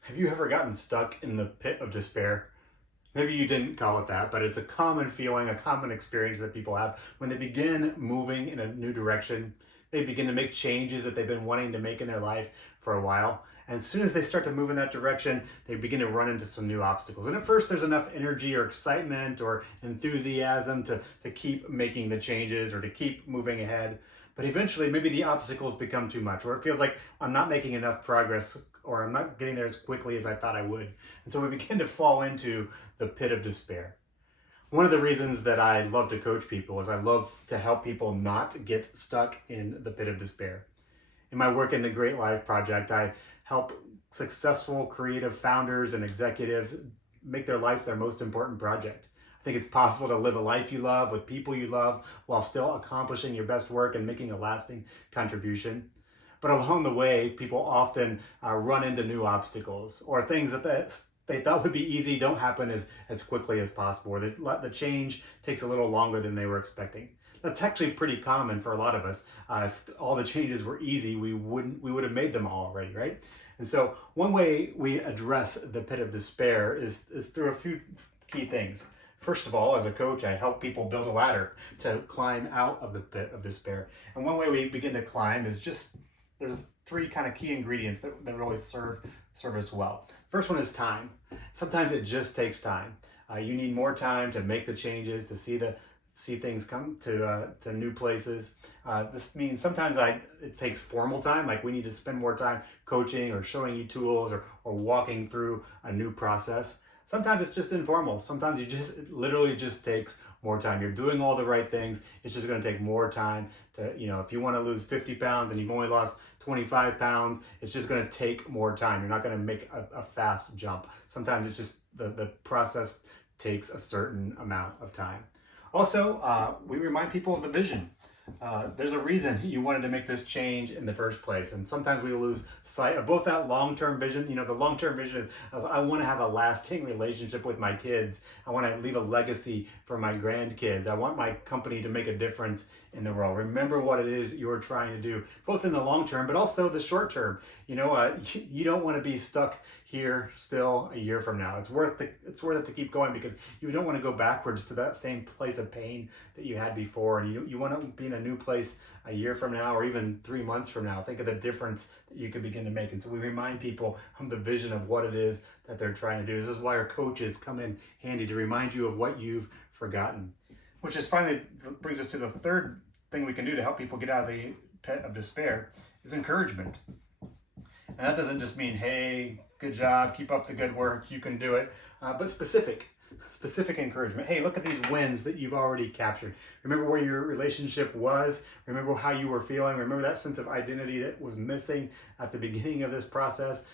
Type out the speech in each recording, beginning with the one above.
Have you ever gotten stuck in the pit of despair? Maybe you didn't call it that, but it's a common feeling, a common experience that people have when they begin moving in a new direction. They begin to make changes that they've been wanting to make in their life for a while. And as soon as they start to move in that direction, they begin to run into some new obstacles. And at first, there's enough energy or excitement or enthusiasm to keep making the changes or to keep moving ahead. But eventually, maybe the obstacles become too much, or it feels like I'm not making enough progress or I'm not getting there as quickly as I thought I would. And so we begin to fall into the pit of despair. One of the reasons that I love to coach people is I love to help people not get stuck in the pit of despair. In my work in the Great Life Project, I help successful creative founders and executives make their life their most important project. I think it's possible to live a life you love with people you love while still accomplishing your best work and making a lasting contribution. But along the way, people often run into new obstacles or things that they thought would be easy don't happen as quickly as possible, or the change takes a little longer than they were expecting. That's actually pretty common for a lot of us. If all the changes were easy, we would have made them all already, right? And so one way we address the pit of despair is through a few key things. First of all, as a coach, I help people build a ladder to climb out of the pit of despair. And one way we begin to climb is there's three kind of key ingredients that really serve us well. First one is time. Sometimes it just takes time. You need more time to make the changes, to see things come to new places. This means sometimes it takes formal time, like we need to spend more time coaching or showing you tools or walking through a new process. Sometimes it's just informal. Sometimes it literally just takes more time. You're doing all the right things. It's just going to take more time to, if you want to lose 50 pounds and you've only lost 25 pounds, it's just going to take more time. You're not going to make a fast jump. Sometimes it's just the process takes a certain amount of time. Also, we remind people of the vision. There's a reason you wanted to make this change in the first place. And sometimes we lose sight of both that long-term vision. The long-term vision is I want to have a lasting relationship with my kids. I want to leave a legacy for my grandkids. I want my company to make a difference in the world. Remember what it is you're trying to do, both in the long term, but also the short term. You don't want to be stuck here still a year from now. It's worth it to keep going because you don't want to go backwards to that same place of pain that you had before, and you want to be in a new place a year from now or even 3 months from now. Think of the difference that you could begin to make. And so we remind people of the vision of what it is that they're trying to do. This is why our coaches come in handy to remind you of what you've forgotten, which is finally brings us to the third thing we can do to help people get out of the pit of despair is encouragement. And that doesn't just mean, hey, good job, keep up the good work, you can do it, but specific encouragement. Hey, look at these wins that you've already captured. Remember where your relationship was. Remember how you were feeling. Remember that sense of identity that was missing at the beginning of this process.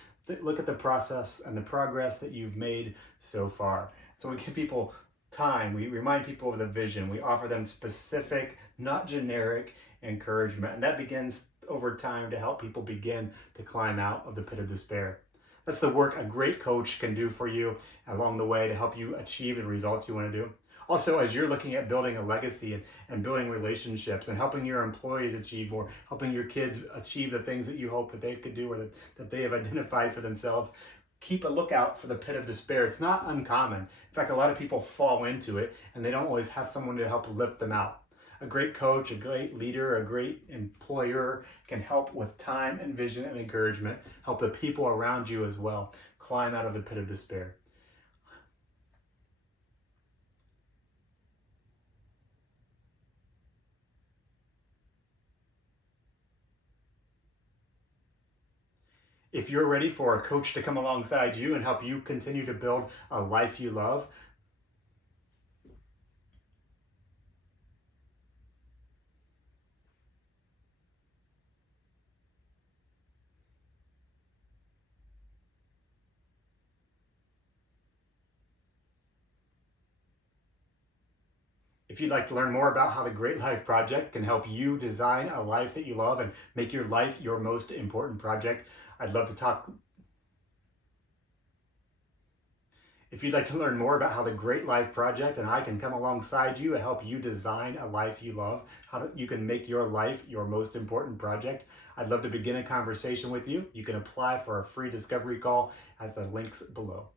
Look at the process and the progress that you've made so far. So we give people time. We remind people of the vision. We offer them specific, not generic encouragement. And that begins over time to help people begin to climb out of the pit of despair. That's the work a great coach can do for you along the way to help you achieve the results you want to do. Also, as you're looking at building a legacy and building relationships and helping your employees achieve more, helping your kids achieve the things that you hope that they could do or that they have identified for themselves, keep a lookout for the pit of despair. It's not uncommon. In fact, a lot of people fall into it and they don't always have someone to help lift them out. A great coach, a great leader, a great employer can help with time and vision and encouragement, help the people around you as well climb out of the pit of despair. If you're ready for a coach to come alongside you and help you continue to build a life you love, if you'd like to learn more about how the Great Life Project can help you design a life that you love and make your life your most important project, I'd love to talk. If you'd like to learn more about how the Great Life Project and I can come alongside you to help you design a life you love, how you can make your life your most important project, I'd love to begin a conversation with you. You can apply for a free discovery call at the links below.